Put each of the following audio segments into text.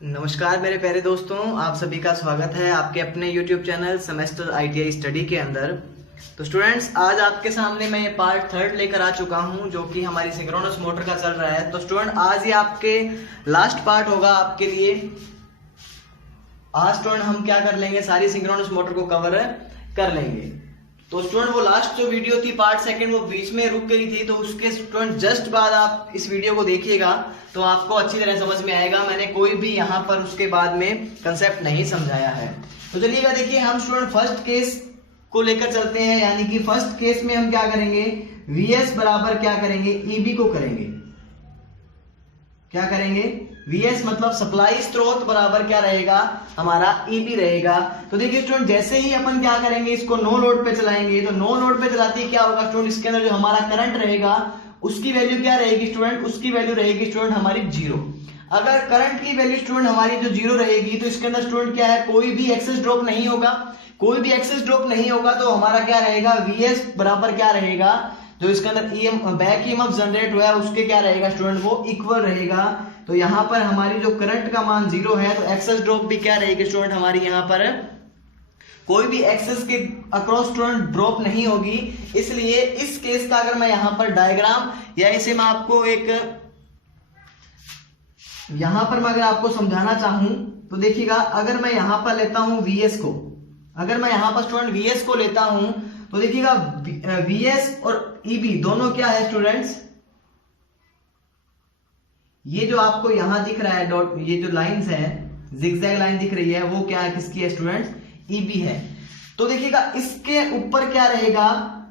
नमस्कार मेरे प्यारे दोस्तों, आप सभी का स्वागत है आपके अपने YouTube channel semester ITI study के अंदर। तो स्टूडेंट्स, आज आपके सामने मैं ये पार्ट थर्ड लेकर आ चुका हूं जो कि हमारी सिंक्रोनस मोटर का चल रहा है। तो स्टूडेंट, आज ये आपके लास्ट पार्ट होगा आपके लिए। आज स्टूडेंट हम क्या कर लेंगे, सारी सिंक्रोनस मोटर को कवर कर लेंगे। तो स्टूडेंट, वो लास्ट जो वीडियो थी पार्ट सेकंड, वो बीच में रुक गई थी, तो उसके स्टूडेंट जस्ट बाद आप इस वीडियो को देखिएगा तो आपको अच्छी तरह समझ में आएगा। मैंने कोई भी यहाँ पर उसके बाद में कंसेप्ट नहीं समझाया है। तो चलिएगा, देखिए हम स्टूडेंट फर्स्ट केस को लेकर चलते हैं। यानी कि फर्स्ट केस में हम क्या करेंगे, VS बराबर क्या करेंगे, EB को करेंगे। क्या करेंगे, VS मतलब सप्लाई स्रोत बराबर क्या रहेगा, हमारा EB रहेगा। तो देखिए स्टूडेंट, जैसे ही अपन क्या करेंगे, इसको नो लोड पे चलाएंगे। तो नो लोड पे चलाते ही क्या होगा स्टूडेंट, इसके अंदर जो हमारा करंट रहेगा उसकी वैल्यू क्या रहेगी स्टूडेंट, उसकी वैल्यू रहेगी स्टूडेंट हमारी 0। अगर करंट की वैल्यू स्टूडेंट हमारी जो 0 रहेगी तो इसके अंदर स्टूडेंट क्या है, कोई भी एक्सेस ड्रॉप नहीं होगा। कोई भी एक्सेस ड्रॉप नहीं होगा तो हमारा क्या रहेगा, VS बराबर क्या रहेगा, जो इसके अंदर बैक ईएमएफ जनरेट हुआ है उसके क्या रहेगा स्टूडेंट, वो इक्वल रहेगा। तो यहाँ पर हमारी जो करंट का मान 0 है तो एक्सेस ड्रॉप भी क्या रहेगी स्टूडेंट हमारी, यहाँ पर कोई भी एक्सेस के अक्रॉस स्टूडेंट ड्रॉप नहीं होगी। इसलिए इस केस का अगर मैं यहाँ पर डायग्राम या इसे मैं आपको एक यहां पर मैं अगर आपको समझाना चाहूं तो देखिएगा, अगर मैं यहां पर लेता हूं VS को, अगर मैं यहां पर स्टूडेंट VS को लेता हूं तो देखिएगा VS और EB दोनों क्या है स्टूडेंट्स, ये जो आपको यहां दिख रहा है डॉट, ये जो लाइंस है जिगजैग लाइन दिख रही है, वो क्या है, किसकी है स्टूडेंट्स, EB है। तो देखिएगा इसके ऊपर क्या रहेगा,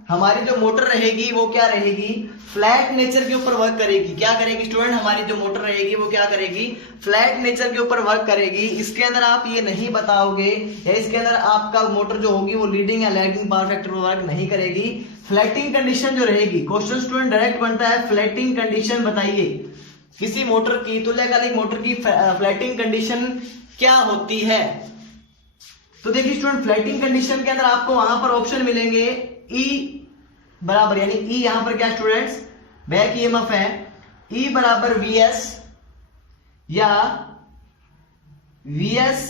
हमारी जो मोटर रहेगी वो क्या रहेगी, फ्लैट नेचर के ऊपर वर्क करेगी। क्या करेगी स्टूडेंट, हमारी जो मोटर रहेगी वो क्या करेगी, फ्लैट नेचर के ऊपर वर्क करेगी। इसके अंदर आप ये नहीं बताओगे या इसके अंदर आपका मोटर जो होगी वो लीडिंग या लैगिंग पावर फैक्टर पर वर्क नहीं करेगी। फ्लैटिंग कंडीशन जो रहेगी, क्वेश्चन स्टूडेंट डायरेक्ट बनता है, फ्लैटिंग कंडीशन बताइए किसी मोटर की, तुल्यकालिक मोटर की फ्लैटिंग कंडीशन क्या होती है। तो देखिए स्टूडेंट, फ्लैटिंग कंडीशन के अंदर आपको वहां पर ऑप्शन मिलेंगे E बराबर, यानी E यहां पर क्या स्टूडेंट्स, बैक ईएमएफ है, E बराबर VS या VS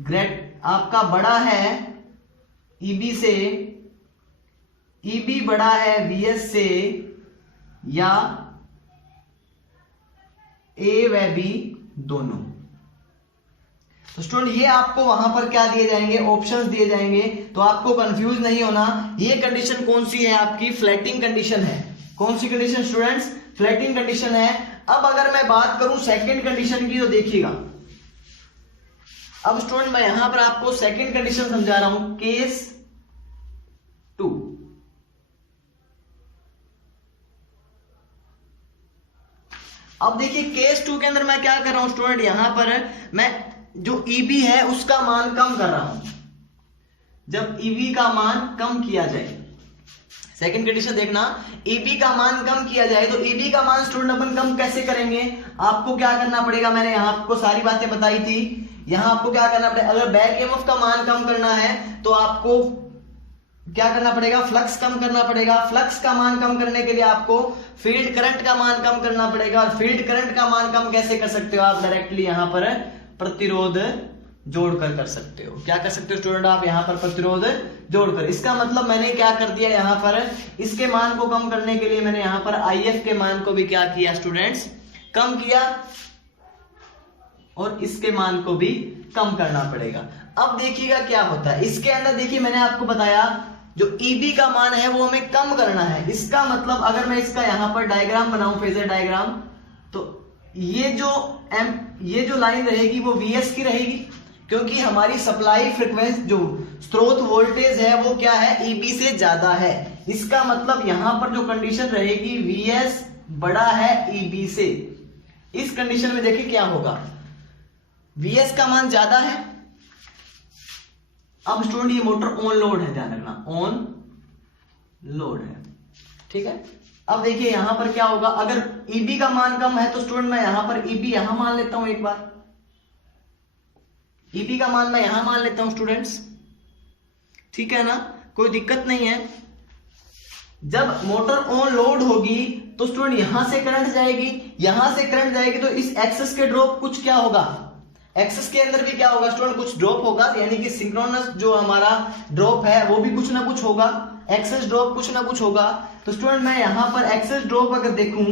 ग्रेट आपका बड़ा है EB से, EB बड़ा है VS से, या A व B दोनों। तो स्टूडेंट ये आपको वहां पर क्या दिए जाएंगे, ऑप्शंस दिए जाएंगे। तो आपको कंफ्यूज नहीं होना, ये कंडीशन कौन सी है आपकी, फ्लैटिंग कंडीशन है। कौन सी कंडीशन स्टूडेंट्स, फ्लैटिंग कंडीशन है। अब अगर मैं बात करूं सेकंड कंडीशन की तो देखिएगा, अब स्टूडेंट मैं यहां पर आपको सेकंड कंडीशन समझा रहा हूं, केस 2। अब देखिए केस 2 के अंदर मैं क्या कर रहा हूं स्टूडेंट, यहां पर मैं जो EB है उसका मान कम कर रहा हूं। जब EB का मान कम किया जाए, सेकंड कंडीशन देखना, EB का मान कम किया जाए तो EB का मान स्टूडेंट अपन कम कैसे करेंगे, आपको क्या करना पड़ेगा, मैंने यहां आपको सारी बातें बताई थी। यहां आपको क्या करना पड़ेगा, अगर बैक ईएमएफ का मान कम करना है तो आपको क्या करना पड़ेगा, फ्लक्स कम करना पड़ेगा। फ्लक्स का मान कम करने के लिए आपको फील्ड करंट का मान कम करना पड़ेगा। और फील्ड करंट का मान कम कैसे कर सकते हो आप, डायरेक्टली यहां पर प्रतिरोध जोड़कर कर सकते हो। क्या कर सकते हो स्टूडेंट, आप यहां पर प्रतिरोध जोड़कर। इसका मतलब मैंने क्या कर दिया, यहां पर इसके मान को कम करने के लिए मैंने यहां पर IF के मान को भी क्या किया स्टूडेंट्स, कम किया, और इसके मान को भी कम करना पड़ेगा। अब देखिएगा क्या होता है इसके अंदर। देखिए मैंने आपको बताया जो EB का मान है वो हमें कम करना है। इसका मतलब अगर मैं इसका यहां पर डायग्राम बनाऊं, फेजर डायग्राम, तो ये जो लाइन रहेगी वो VS की रहेगी, क्योंकि हमारी सप्लाई फ्रीक्वेंसी जो स्रोत वोल्टेज है वो क्या है, EB से ज्यादा है। इसका मतलब यहां पर जो कंडीशन रहेगी, VS बड़ा है EB से। इस कंडीशन में देखिए क्या होगा, VS का मान ज्यादा है। अब स्टूडेंट ये मोटर ऑन लोड है, ध्यान रखना ऑन लोड है, ठीक है। अब देखिए यहां पर क्या होगा, अगर EB का मान कम है तो स्टूडेंट मैं यहां पर EB यहां मान लेता हूं, एक बार EB का मान मैं यहां मान लेता हूं स्टूडेंट्स, ठीक है ना, कोई दिक्कत नहीं है। जब मोटर ऑन लोड होगी तो स्टूडेंट यहां से करंट जाएगी, यहां से करंट जाएगी, तो इस एक्सेस के ड्रॉप कुछ क्या होगा, एक्सेस के अंदर भी क्या होगा स्टूडेंट, कुछ ड्रॉप होगा, यानी कि सिंक्रोनस जो हमारा ड्रॉप है वो भी कुछ ना कुछ होगा, एक्सेस ड्रॉप कुछ ना कुछ होगा। तो स्टूडेंट मैं यहां पर एक्सेस ड्रॉप अगर देखूं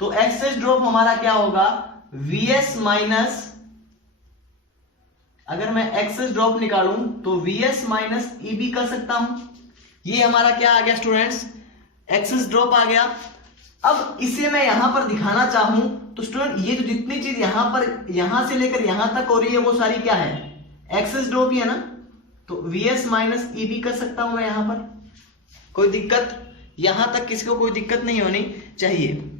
तो एक्सेस ड्रॉप हमारा क्या होगा, Vs माइनस, अगर मैं एक्सेस ड्रॉप निकालूं तो Vs माइनस Eb कर सकता हूं। ये हमारा क्या आ गया स्टूडेंट्स, एक्सेस ड्रॉप आ गया। अब इसे मैं यहां पर दिखाना चाहूं तो स्टूडेंट ये जो जितनी चीज यहां पर, यहां से लेकर यहां तक हो रही है वो सारी क्या है, एक्सेस ड्रॉप ही है ना। तो Vs माइनस Eb कर सकता हूं मैं यहां पर, कोई दिक्कत, यहां तक किसी को कोई दिक्कत नहीं होनी चाहिए।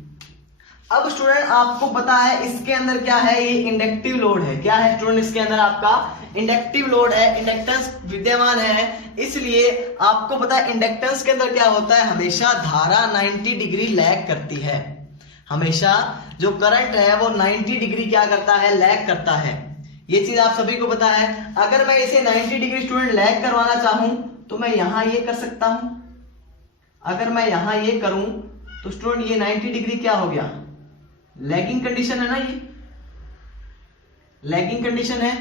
अब स्टूडेंट आपको पता है इसके अंदर क्या है, ये इंडक्टिव लोड है। क्या है स्टूडेंट, इसके अंदर आपका इंडक्टिव लोड है, इंडक्टेंस विद्यमान है, इसलिए आपको पता है इंडक्टेंस के अंदर क्या होता है, हमेशा धारा 90 डिग्री लैग करती है, हमेशा जो करंट है वो 90 डिग्री क्या करता है, लैग करता है। ये चीज आप सभी को पता है। अगर मैं इसे 90 डिग्री स्टूडेंट लैग करवाना चाहूं तो मैं यहां ये कर सकता हूं। अगर मैं यहां ये करूं तो स्टूडेंट ये 90 डिग्री क्या हो गया, लैगिंग कंडीशन है ना, ये लैगिंग कंडीशन है।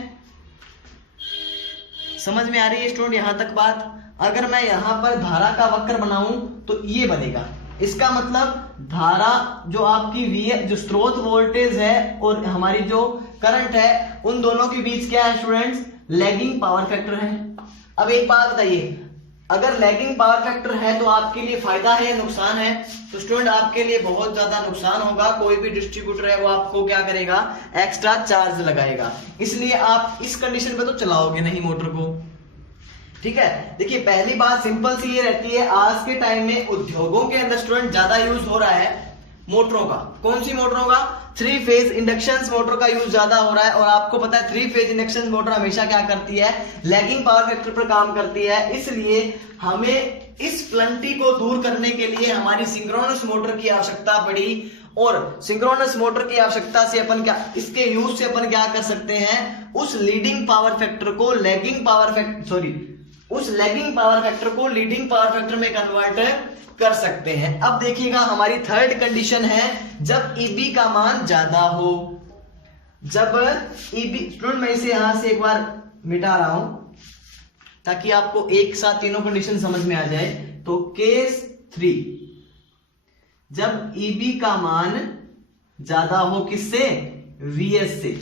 समझ में आ रही है स्टूडेंट यहां तक बात। अगर मैं यहां पर धारा का वक्र बनाऊं तो ये बनेगा, इसका मतलब धारा जो आपकी V जो स्रोत वोल्टेज है और हमारी जो करंट है उन दोनों के बीच क्या है स्टूडेंट्स, लैगिंग पावर फैक्टर है। अब एक बात बताइए, अगर लैगिंग पावर फैक्टर है तो आपके लिए फायदा है या नुकसान है, तो स्टूडेंट आपके लिए बहुत ज्यादा नुकसान होगा। कोई भी डिस्ट्रीब्यूटर है वो आपको क्या करेगा, एक्स्ट्रा चार्ज लगाएगा, इसलिए आप इस कंडीशन पे तो चलाओगे नहीं मोटर को, ठीक है। देखिए पहली बात सिंपल सी ये रहती है, आज के टाइम में उद्योगों के अंदर स्टूडेंट ज्यादा यूज हो रहा है मोटरों का। कौन सी मोटरों का, 3 फेज इंडक्शन मोटर का यूज ज्यादा हो रहा है। और आपको पता है 3 फेज इंडक्शन मोटर हमेशा क्या करती है, लैगिंग पावर फैक्टर पर काम करती है, इसलिए हमें इस प्लंटी को दूर करने के लिए हमारी सिंक्रोनस मोटर की आवश्यकता पड़ी। और सिंक्रोनस मोटर की आवश्यकता से अपन क्या, इसके यूज से अपन क्या कर सकते हैं, उस लीडिंग पावर फैक्टर को लैगिंग पावर फैक्टर, सॉरी उस लैगिंग पावर फैक्टर को लीडिंग पावर फैक्टर में कन्वर्ट कर सकते हैं। अब देखिएगा हमारी थर्ड कंडीशन है, जब Eb का मान ज्यादा हो, जब Eb, स्टूडेंट मैं इसे यहां से एक बार मिटा रहा हूं ताकि आपको एक साथ तीनों कंडीशन समझ में आ जाए। तो केस 3, जब Eb का मान ज्यादा हो किससे, Vs से।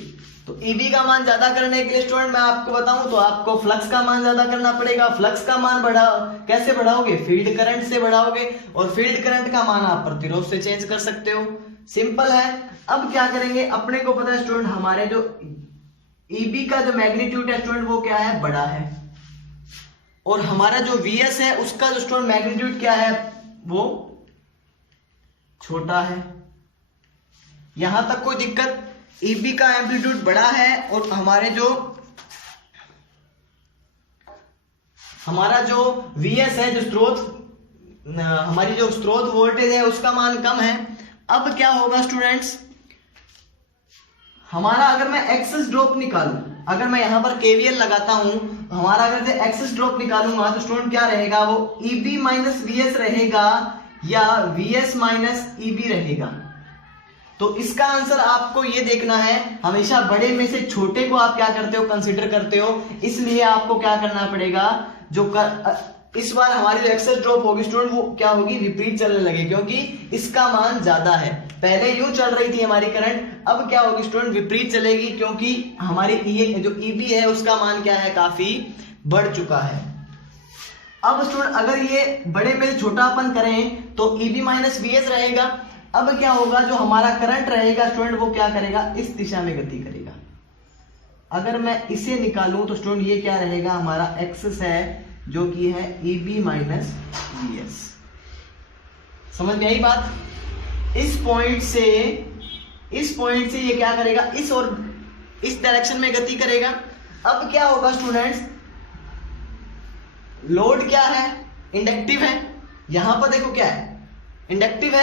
तो Eb का मान ज्यादा करने के लिए स्टूडेंट मैं आपको बताऊं तो आपको फ्लक्स का मान ज्यादा करना पड़ेगा। फ्लक्स का मान कैसे बढ़ाओगे, फील्ड करंट से बढ़ाओगे, और फील्ड करंट का मान आप प्रतिरोध से चेंज कर सकते हो, सिंपल है। अब क्या करेंगे, अपने को पता है स्टूडेंट हमारे जो Eb का जो मैग्नीट्यूड है स्टूडेंट वो क्या है, बड़ा है, और हमारा जो Vs है उसका जो स्टूडेंट मैग्नीट्यूड क्या है, वो छोटा है। यहां तक कोई दिक्कत, Eb का एम्पलीट्यूड बड़ा है और हमारा जो Vs है, जो स्रोत, हमारी जो स्रोत वोल्टेज है उसका मान कम है। अब क्या होगा स्टूडेंट्स, हमारा अगर मैं एक्सेस ड्रॉप निकालूं, अगर मैं यहां पर KVL लगाता हूं, हमारा अगर एक्सेस ड्रॉप निकालूंगा तो स्टूडेंट क्या रहेगा, वो Eb माइनस Vs रहेगा या Vs माइनस Eb रहेगा। तो इसका आंसर आपको ये देखना है, हमेशा बड़े में से छोटे को आप क्या करते हो, कंसीडर करते हो, इसलिए आपको क्या करना पड़ेगा, इस बार हमारी जो एक्सेस ड्रॉप होगी स्टूडेंट वो क्या होगी, विपरीत चलने लगे, क्योंकि इसका मान ज्यादा है। पहले यूं चल रही थी हमारी करंट, अब क्या होगी स्टूडेंट, विपरीत चलेगी, क्योंकि हमारी जो Eb है उसका मान क्या है, काफी बढ़ चुका है। अब स्टूडेंट अगर ये बड़े में से छोटा अपन करें तो Eb माइनस Vs रहेगा। अब क्या होगा, जो हमारा करंट रहेगा स्टूडेंट वो क्या करेगा, इस दिशा में गति करेगा। अगर मैं इसे निकालूं तो स्टूडेंट ये क्या रहेगा, हमारा एक्सेस है जो कि है Eb माइनस Vs। समझ में आई बात। इस पॉइंट से ये क्या करेगा, इस और इस डायरेक्शन में गति करेगा। अब क्या होगा स्टूडेंट्स, लोड क्या है, इंडक्टिव है, यहां पर देखो क्या है, इंडक्टिव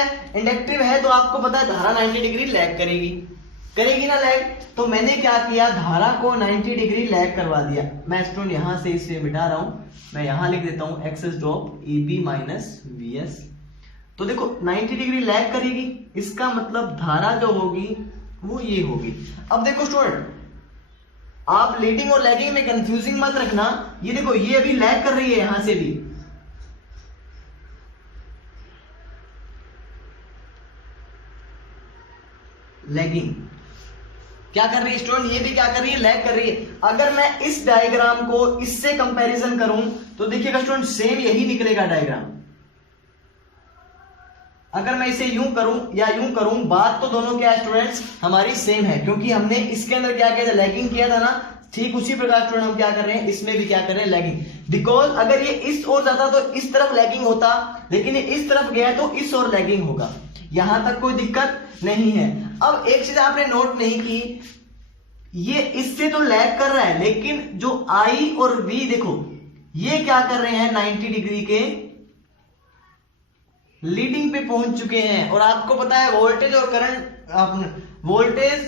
है तो आपको पता है धारा 90 डिग्री लैग करेगी ना लैग। तो मैंने क्या किया, धारा को 90 डिग्री लैग करवा दिया। मैं स्टूडेंट यहां से इसे मिटा रहा हूं, मैं यहां लिख देता हूं excess drop Eb minus Vs तो देखो 90 डिग्री लैग करेगी, इसका मतलब धारा जो होगी वो ये होगी। अब देखो स्टूडेंट, आप लीडिंग और लैगिंग में कंफ्यूजिंग मत रखना। ये देखो ये अभी लैग कर रही है, यहां से भी लैगिंग क्या कर रही है स्टूडेंट, ये भी क्या कर रही है, लैग कर रही है। अगर मैं इस डायग्राम को इससे कंपैरिजन करूं तो देखिएगा स्टूडेंट सेम यही निकलेगा डायग्राम। अगर मैं इसे यूं करूं या यूं करूं, बात तो दोनों क्या है स्टूडेंट्स, हमारी सेम है, क्योंकि हमने इसके अंदर क्या किया था, लैगिंग किया था ना। ठीक उसी प्रकार स्टूडेंट हम क्या कर रहे हैं, इसमें भी क्या कर रहे हैं, लैगिंग। बिकॉज अगर ये इस ओर जाता तो इस तरफ लैगिंग होता, लेकिन ये इस तरफ गया तो इस ओर लैगिंग होगा। यहां तक कोई दिक्कत नहीं है। अब एक चीज आपने नोट नहीं की, ये इससे तो लैग कर रहा है, लेकिन जो I और V देखो ये क्या कर रहे हैं, 90 डिग्री के लीडिंग पे पहुंच चुके हैं। और आपको पता है वोल्टेज और करंट, वोल्टेज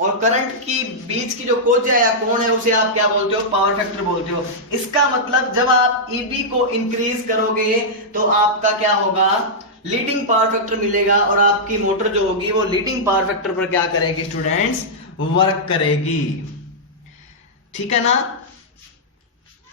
और करंट की बीच की जो कोज्या या कोण है उसे आप क्या बोलते हो, पावर फैक्टर बोलते हो। इसका मतलब जब आप EB को इंक्रीज करोगे तो आपका क्या होगा, लीडिंग पावर फैक्टर मिलेगा, और आपकी मोटर जो होगी वो लीडिंग पावर फैक्टर पर क्या करेगी स्टूडेंट्स, वर्क करेगी। ठीक है ना।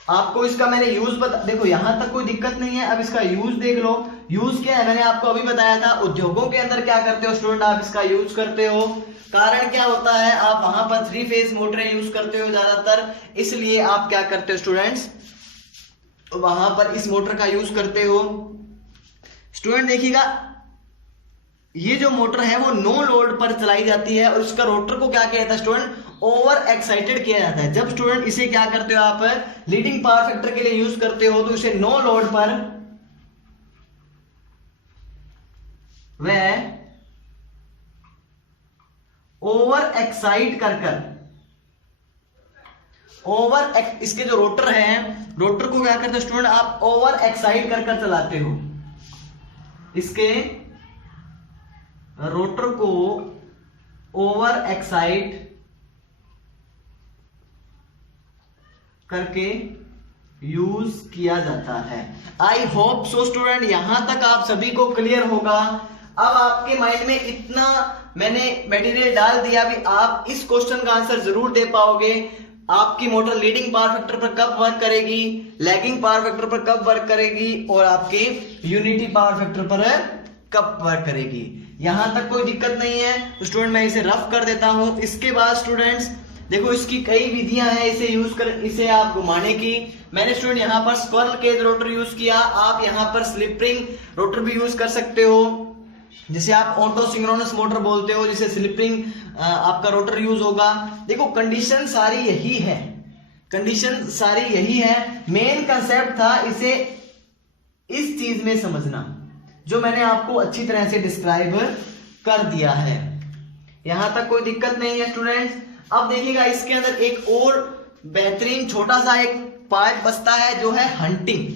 आपको इसका मैंने यूज बता, देखो यहां तक कोई दिक्कत नहीं है। अब इसका यूज देख लो। यूज क्या है, मैंने आपको अभी बताया था, उद्योगों के अंदर क्या करते हो स्टूडेंट, आप इसका यूज करते हो। कारण क्या होता है, आप वहां पर 3 फेज मोटरें यूज करते हो ज्यादातर, इसलिए आप क्या करते हो स्टूडेंट्स, वहां पर इस मोटर का यूज करते हो। स्टूडेंट देखिएगा, ये जो मोटर है वो नो लोड पर चलाई जाती है, और इसका रोटर को क्या कहता है स्टूडेंट, ओवर एक्साइटेड किया जाता है। जब स्टूडेंट इसे क्या करते हो, आप लीडिंग पावर फैक्टर के लिए यूज करते हो, तो इसे नो लोड पर वह ओवर एक्साइट इसके जो रोटर है, रोटर को क्या करते हो स्टूडेंट, आप ओवर एक्साइट कर चलाते हो। इसके रोटर को ओवर एक्साइट करके यूज किया जाता है। आई होप सो स्टूडेंट, यहां तक आप सभी को क्लियर होगा। अब आपके माइंड में इतना मैंने मटेरियल डाल दिया, भी आप इस क्वेश्चन का आंसर जरूर दे पाओगे। आपकी मोटर लीडिंग पावर फैक्टर पर कब वर्क करेगी, लैगिंग पावर फैक्टर पर कब वर्क करेगी, और आपके यूनिटी पावर फैक्टर पर कब वर्क करेगी। यहां तक कोई दिक्कत नहीं है। तो स्टूडेंट मैं इसे रफ कर देता हूं। इसके बाद स्टूडेंट्स देखो, इसकी कई विधियां हैं इसे यूज कर, इसे आप घुमाने की। मैंने स्टूडेंट यहां पर स्क्विरल केज रोटर यूज किया, आप यहां पर स्लिप रिंग रोटर भी यूज कर सकते हो, जिसे आप ऑटो सिंक्रोनस मोटर बोलते हो, जिसे स्लिप रिंग आपका रोटर यूज होगा। देखो कंडीशन सारी यही है, कंडीशन सारी यही है। मेन कंसेप्ट था इसे इस चीज में समझना, जो मैंने आपको अच्छी तरह से डिस्क्राइब कर दिया है। यहां तक कोई दिक्कत नहीं है स्टूडेंट्स। अब देखिएगा, इसके अंदर एक और बेहतरीन छोटा सा एक पार्ट बचता है, जो है हंटिंग।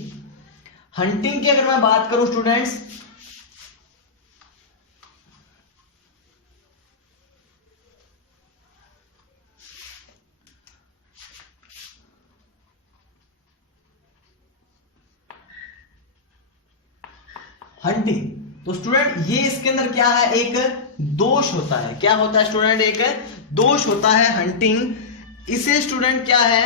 हंटिंग की अगर मैं बात करूं स्टूडेंट्स, हंटिंग, तो स्टूडेंट ये इसके अंदर क्या है, एक दोष होता है। क्या होता है स्टूडेंट, एक दोष होता है हंटिंग। इसे स्टूडेंट क्या है,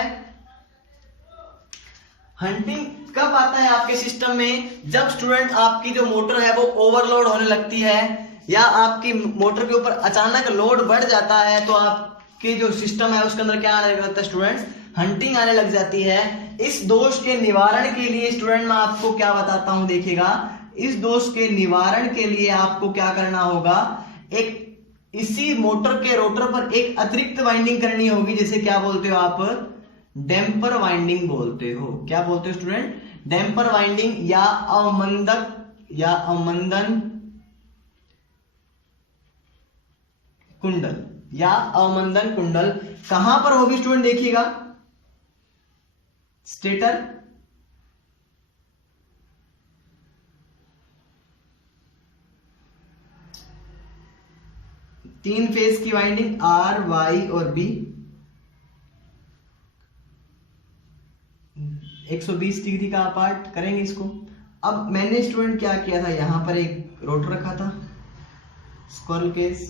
हंटिंग कब आता है आपके सिस्टम में, जब स्टूडेंट आपकी जो मोटर है वो ओवरलोड होने लगती है, या आपकी मोटर के ऊपर अचानक लोड बढ़ जाता है, तो आपके जो सिस्टम है उसके अंदर क्या आने लग जाता है स्टूडेंट्स, हंटिंग आने लग जाती है। इस दोष के निवारण के लिए स्टूडेंट मैं आपको क्या बताता हूं, देखिएगा, इस दोष के निवारण के लिए आपको क्या करना होगा, एक इसी मोटर के रोटर पर एक अतिरिक्त वाइंडिंग करनी होगी, जिसे क्या बोलते हो आप, डैम्पर वाइंडिंग बोलते हो। क्या बोलते हो स्टूडेंट, डैम्पर वाइंडिंग, या अवमंदन कुंडल, या अवमंदन कुंडल कहां पर होगी स्टूडेंट, देखिएगा, स्टेटर, तीन फेज की वाइंडिंग R, Y और B, 120 डिग्री का अपार्ट करेंगे इसको। अब मैंने स्टूडेंट क्या किया था, यहां पर एक रोटर रखा था स्क्विरल केज,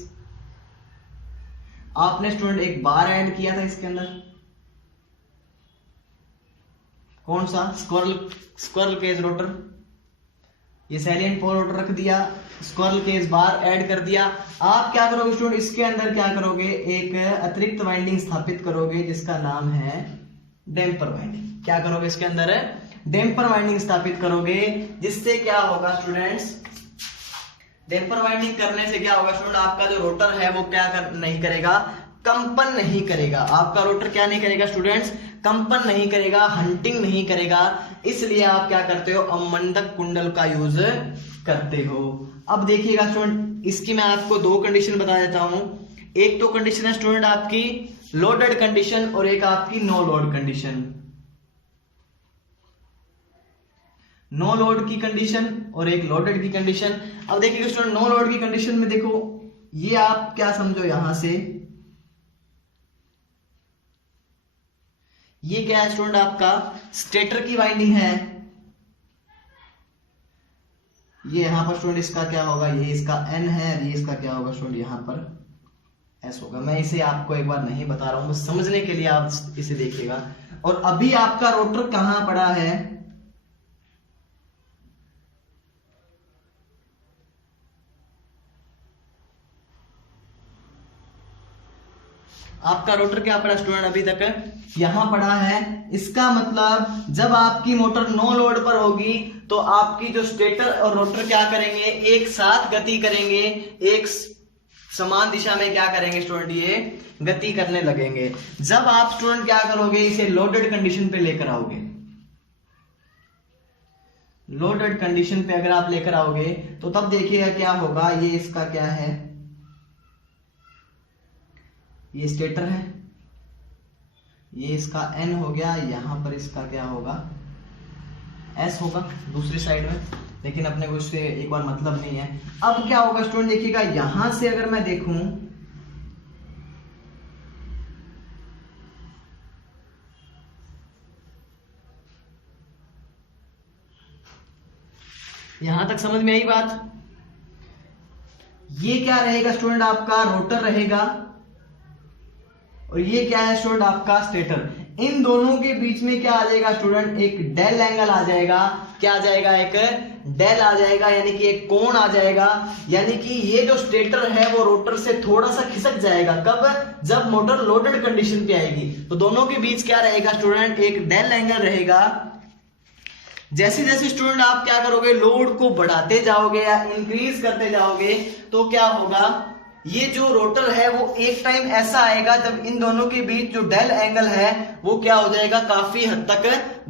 आपने स्टूडेंट एक बार ऐड किया था इसके अंदर, कौन सा, स्क्विरल केज रोटर, ये सैलिएंट पोल रोटर रख दिया, स्क्विरल केज बार ऐड कर दिया। आप क्या करोगे स्टूडेंट, इसके अंदर क्या करोगे, एक अतिरिक्त वाइंडिंग स्थापित करोगे जिसका नाम है डैम्पर वाइंडिंग। क्या करोगे इसके अंदर, डैम्पर वाइंडिंग स्थापित करोगे, जिससे क्या होगा स्टूडेंट्स, डैम्पर वाइंडिंग करने से क्या होगा स्टूडेंट, आपका जो रोटर है वो क्या नहीं करेगा, कंपन नहीं करेगा। आपका रोटर क्या नहीं करेगा स्टूडेंट्स, कंपन नहीं करेगा, हंटिंग नहीं करेगा। इसलिए आप क्या करते हो, अवमंदक कुंडल का यूज करते हो। अब देखिएगा स्टूडेंट, इसकी मैं आपको दो कंडीशन बता देता हूं। एक तो कंडीशन है स्टूडेंट आपकी लोडेड कंडीशन और एक आपकी no load condition. No load की कंडीशन और एक लोडेड की कंडीशन। अब देखिएगा स्टूडेंट, नो लोड की कंडीशन में देखो, ये आप क्या समझो, यहां से ये क्या है स्टूडेंट, आपका स्टेटर की वाइंडिंग है। ये यहां पर स्टूडेंट इसका क्या होगा, ये इसका N है, ये इसका क्या होगा स्टूडेंट, यहां पर S होगा। मैं इसे आपको एक बार नहीं बता रहा हूं, बस समझने के लिए आप इसे देखिएगा। और अभी आपका रोटर कहां पड़ा है, आपका रोटर क्या पड़ा स्टूडेंट, अभी तक यहां पड़ा है। इसका मतलब जब आपकी मोटर नो लोड पर होगी तो आपकी जो स्टेटर और रोटर क्या करेंगे, एक साथ गति करेंगे, एक समान दिशा में क्या करेंगे स्टूडेंट, ये गति करने लगेंगे। जब आप स्टूडेंट क्या करोगे, इसे लोडेड कंडीशन पे लेकर आओगे, लोडेड कंडीशन पे अगर आप लेकर आओगे तो तब देखिएगा क्या होगा, ये इसका क्या है, ये स्टेटर है, ये इसका N हो गया, यहां पर इसका क्या होगा, S होगा दूसरी साइड में, लेकिन अपने को इससे एक बार मतलब नहीं है। अब क्या होगा स्टूडेंट, देखिएगा यहां से अगर मैं देखूं, यहां तक समझ में आई बात। ये क्या रहेगा स्टूडेंट, आपका रोटर रहेगा और ये क्या है स्टूडेंट, आपका स्टेटर। इन दोनों के बीच में क्या आ जाएगा स्टूडेंट, एक डेल एंगल आ जाएगा। क्या आ जाएगा, एक डेल आ जाएगा, यानी कि एक कोण आ जाएगा। यानी कि ये जो स्टेटर है वो रोटर से थोड़ा सा खिसक जाएगा। कब, जब मोटर लोडेड कंडीशन पे आएगी तो दोनों के बीच क्या रहेगा स्टूडेंट, एक डेल एंगल रहेगा। जैसे जैसे स्टूडेंट आप क्या करोगे, लोड को बढ़ाते जाओगे या इंक्रीज करते जाओगे तो क्या होगा, ये जो रोटर है वो एक टाइम ऐसा आएगा जब इन दोनों के बीच जो डेल एंगल है वो क्या हो जाएगा, काफी हद तक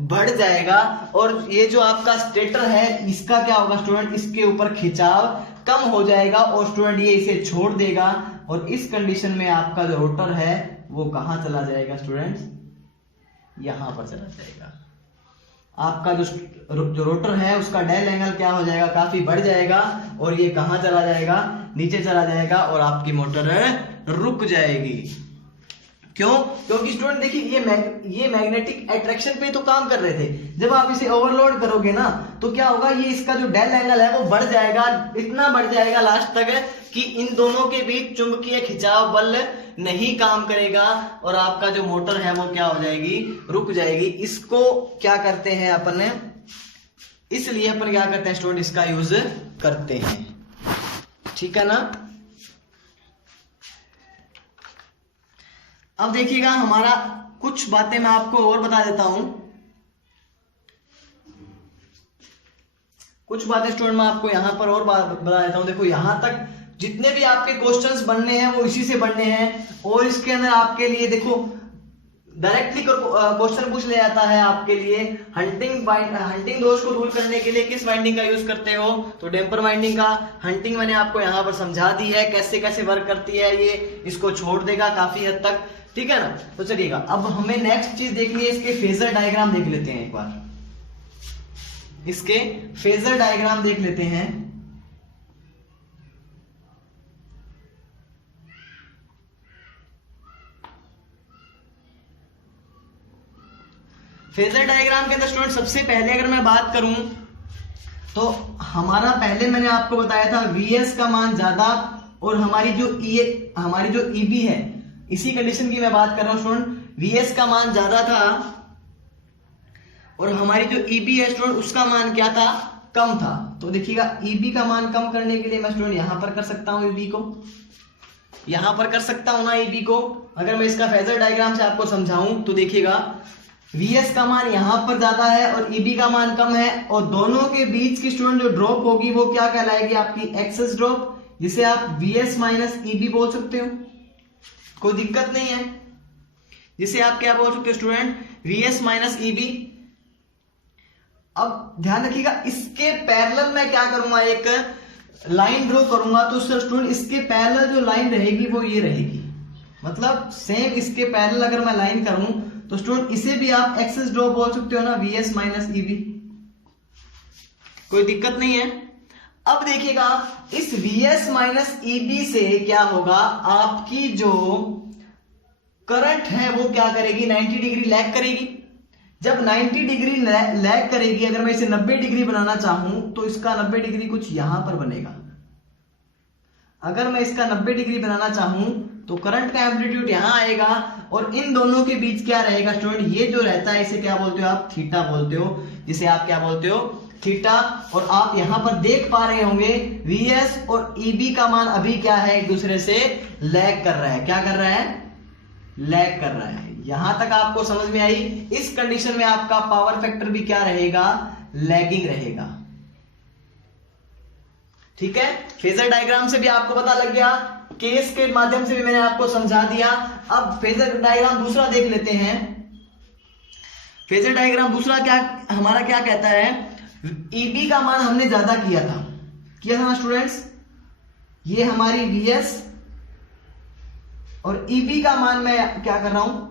बढ़ जाएगा। और ये जो आपका स्टेटर है इसका क्या होगा स्टूडेंट, इसके ऊपर खिंचाव कम हो जाएगा और स्टूडेंट ये इसे छोड़ देगा। और इस कंडीशन में आपका जो रोटर है वो कहां चला जाएगा स्टूडेंट्स, यहां पर चला जाएगा। आपका जो रोटर है उसका डेल एंगल क्या हो जाएगा, काफी बढ़ जाएगा और ये कहां चला जाएगा, नीचे चला जाएगा और आपकी मोटर रुक जाएगी। क्यों, क्योंकि स्टूडेंट देखिए ये मैग्नेटिक अट्रैक्शन पे तो काम कर रहे थे। जब आप इसे ओवरलोड करोगे ना तो क्या होगा, ये इसका जो डेल एंगल है वो बढ़ जाएगा, इतना बढ़ जाएगा लास्ट तक कि इन दोनों के बीच चुंबकीय खिंचाव बल नहीं काम करेगा और आपका जो मोटर है वो क्या हो जाएगी, रुक जाएगी। इसको क्या करते हैं अपन, इसलिए अपन क्या करते हैं स्टूडेंट, इसका यूज करते हैं। ठीक है ना। अब देखिएगा हमारा कुछ बातें मैं आपको और बता देता हूं, कुछ बातें स्टूडेंट मैं आपको यहां पर और बता देता हूं। देखो यहां तक जितने भी आपके क्वेश्चंस बनने हैं वो इसी से बनने हैं और इसके अंदर आपके लिए देखो डायरेक्टली क्वेश्चन पूछ ले जाता है आपके लिए, हंटिंग दोष को दूर करने के लिए किस वाइंडिंग का यूज करते हो, तो डैम्पर वाइंडिंग का। हंटिंग मैंने आपको यहाँ पर समझा दी है कैसे कैसे वर्क करती है, ये इसको छोड़ देगा काफी हद तक। ठीक है ना। तो चलिएगा अब हमें नेक्स्ट चीज देखनी है, इसके फेजर डायग्राम देख लेते हैं एक बार, इसके फेजर डायग्राम देख लेते हैं। फेजर डायग्राम के अंदर स्टूडेंट सबसे पहले अगर मैं बात करूं तो हमारा पहले मैंने आपको बताया था Vs का मान ज्यादा और हमारी जो EB है, इसी कंडीशन की मैं बात कर रहा हूं स्टूडेंट। Vs का मान ज्यादा था और हमारी जो EB है स्टूडेंट उसका मान क्या था, कम था। तो देखिएगा EB का मान कम करने के लिए मैं स्टूडेंट यहां पर कर सकता हूं, EB को यहां पर कर सकता हूं ना EB को। अगर मैं इसका फेजर डायग्राम से आपको समझाऊं तो देखिएगा Vs का मान यहां पर ज्यादा है और EB का मान कम है, और दोनों के बीच की स्टूडेंट जो ड्रॉप होगी वो क्या कहलाएगी, आपकी एक्सेस ड्रॉप, जिसे आप Vs माइनस EB बोल सकते हो, कोई दिक्कत नहीं है। जिसे आप क्या बोल सकते हो स्टूडेंट, Vs माइनस EB। अब ध्यान रखिएगा इसके पैरेलल मैं क्या करूंगा, एक लाइन ड्रॉ करूंगा। तो स्टूडेंट इसके पैरेलल जो लाइन रहेगी वो ये रहेगी, मतलब सेम इसके पैरेलल अगर मैं लाइन करूं तो स्टूडेंट इसे भी आप एक्सेस ड्रॉ बोल सकते हो ना, Vs माइनस EB, कोई दिक्कत नहीं है। अब देखिएगा इस Vs माइनस EB से क्या होगा, आपकी जो करंट है वो क्या करेगी, 90 डिग्री लैग करेगी। जब 90 डिग्री लैग करेगी, अगर मैं इसे 90 डिग्री बनाना चाहूं तो इसका 90 डिग्री कुछ यहां पर बनेगा। अगर मैं इसका 90 डिग्री बनाना चाहूं तो करंट का एम्पलीट्यूड यहां आएगा और इन दोनों के बीच क्या रहेगा स्टूडेंट, ये जो रहता है इसे क्या बोलते हो आप, थीटा बोलते हो, जिसे आप क्या बोलते हो, थीटा। और आप यहां पर देख पा रहे होंगे Vs और EB का मान अभी क्या है, एक दूसरे से लैग कर रहा है। क्या कर रहा है, लैग कर रहा है। यहां तक आपको समझ में आई। इस कंडीशन में आपका पावर फैक्टर भी क्या रहेगा, लैगिंग रहेगा। ठीक है, फेजर डायग्राम से भी आपको पता लग गया, केस के माध्यम से भी मैंने आपको समझा दिया। अब फेजर डायग्राम दूसरा देख लेते हैं। फेजर डायग्राम दूसरा क्या हमारा क्या कहता है, EB का मान हमने ज्यादा किया था ना स्टूडेंट्स, ये हमारी Vs और EB का मान मैं क्या कर रहा हूं,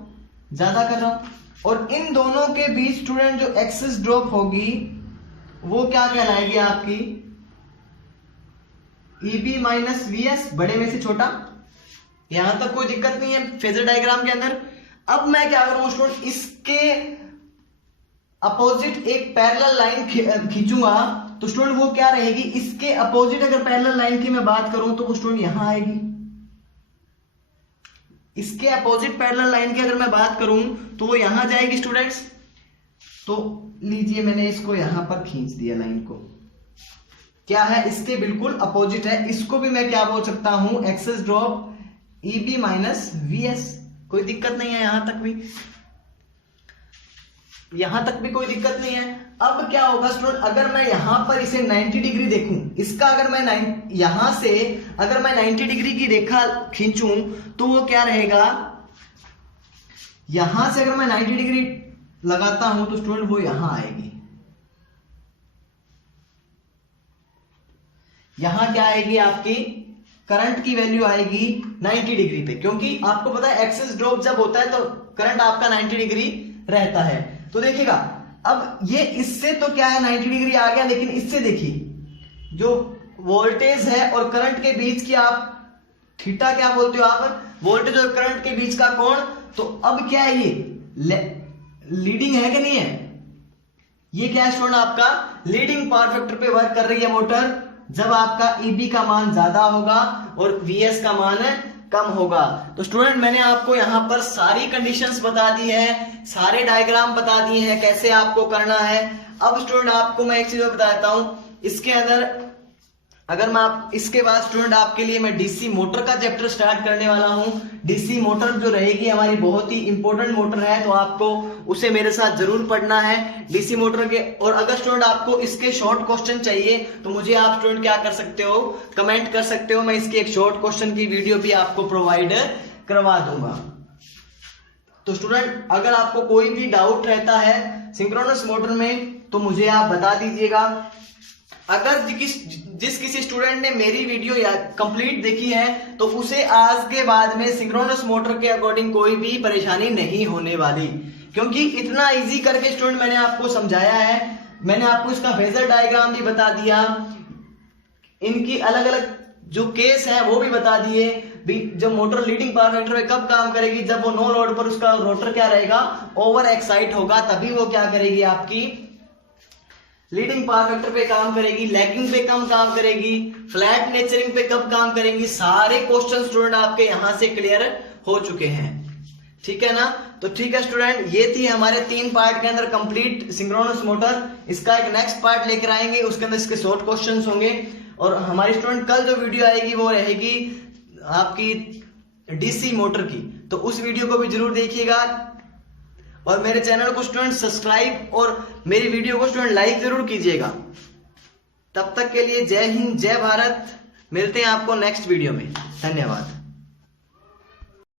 ज्यादा कर रहा हूं। और इन दोनों के बीच स्टूडेंट जो एक्सेस ड्रॉप होगी वो क्या कहलाएगी, आपकी EB माइनस Vs, बड़े में से छोटा। यहां तक कोई दिक्कत नहीं है फेजर डायग्राम के अंदर। अब मैं क्या करूंगा स्टूडेंट, इसके अपोजिट एक पैरेलल लाइन खींचूंगा। तो स्टूडेंट वो क्या रहेगी, इसके अपोजिट अगर पैरेलल लाइन की मैं बात करूं तो वो स्टूडेंट यहां आएगी। इसके अपोजिट पैरेलल लाइन की अगर मैं बात करूं तो वो यहां जाएगी स्टूडेंट्स। तो लीजिए मैंने इसको यहां पर खींच दिया लाइन को, क्या है, इसके बिल्कुल अपोजिट है। इसको भी मैं क्या बोल सकता हूं, excess drop EB minus Vs, कोई दिक्कत नहीं है, यहां तक भी कोई दिक्कत नहीं है। अब क्या होगा स्टूडेंट, अगर मैं यहां पर इसे 90 डिग्री देखूं, इसका अगर मैं यहां से अगर मैं 90 डिग्री की रेखा खींचूं तो वो क्या रहेगा, यहां से अगर मैं 90 डिग्री लगाता हूं तो स्टूडेंट वो यहां आएगी। यहां क्या आएगी, आपकी करंट की वैल्यू आएगी 90 डिग्री पे, क्योंकि आपको पता है एक्सेस ड्रॉप जब होता है तो करंट आपका 90 डिग्री रहता है। तो देखिएगा अब ये इससे तो क्या है 90 डिग्री आ गया, लेकिन इससे देखिए जो वोल्टेज है और करंट के बीच की आप थीटा क्या बोलते हो आप, वोल्टेज और करंट के बीच का कोण। तो अब क्या है, ये लीडिंग है कि नहीं है, ये क्या है स्टूडेंट, आपका लीडिंग पावर फैक्टर पे वर्क कर रही है मोटर, जब आपका EB का मान ज्यादा होगा और Vs का मान कम होगा। तो स्टूडेंट मैंने आपको यहां पर सारी कंडीशंस बता दी है, सारे डायग्राम बता दिए हैं कैसे आपको करना है। अब स्टूडेंट आपको मैं एक चीज बता देता हूं, इसके अंदर अगर मैं इसके बाद स्टूडेंट आपके लिए मैं डीसी मोटर का चैप्टर स्टार्ट करने वाला हूं। डीसी मोटर जो रहेगी हमारी बहुत ही इंपॉर्टेंट मोटर है, तो आपको उसे मेरे साथ जरूर पढ़ना है डीसी मोटर के। और अगर स्टूडेंट आपको इसके शॉर्ट क्वेश्चन चाहिए तो मुझे आप स्टूडेंट क्या कर सकते हो, कमेंट कर सकते हो, मैं इसकी एक शॉर्ट क्वेश्चन की वीडियो भी आपको प्रोवाइड करवा दूंगा। तो स्टूडेंट अगर आपको कोई भी डाउट रहता है सिंक्रोनस मोटर में तो मुझे आप बता दीजिएगा। अगर जिस किसी स्टूडेंट ने मेरी वीडियो कंप्लीट देखी है तो उसे आज के बाद में सिंक्रोनस मोटर के अकॉर्डिंग कोई भी परेशानी नहीं होने वाली, क्योंकि इतना इजी करके स्टूडेंट मैंने आपको समझाया है। मैंने आपको इसका फेजर डायग्राम भी बता दिया, इनकी अलग अलग जो केस है वो भी बता दिए। जब मोटर लीडिंग पावर फैक्टर में कब काम करेगी, जब वो नो लोड पर उसका रोटर क्या रहेगा, ओवर एक्साइट होगा, तभी वो क्या करेगी, आपकी लीडिंग पावर फैक्टर पे काम करेगी, लैगिंग पे कम काम करेगी, फ्लैट नेचरिंग पे कब काम करेंगी, सारे क्वेश्चन स्टूडेंट आपके यहां से क्लियर हो चुके हैं। ठीक है ना। तो ठीक है स्टूडेंट, ये थी हमारे 3 पार्ट के अंदर कंप्लीट सिंक्रोनस मोटर। इसका एक नेक्स्ट पार्ट लेकर आएंगे, उसके अंदर इसके शॉर्ट क्वेश्चंस होंगे। और हमारी स्टूडेंट कल जो वीडियो आएगी वो रहेगी आपकी डीसी मोटर की, तो उस वीडियो को भी जरूर देखिएगा। और मेरे चैनल को स्टूडेंट सब्सक्राइब और मेरी वीडियो को स्टूडेंट लाइक जरूर कीजिएगा। तब तक के लिए जय हिंद, जय भारत। मिलते हैं आपको नेक्स्ट वीडियो में। धन्यवाद।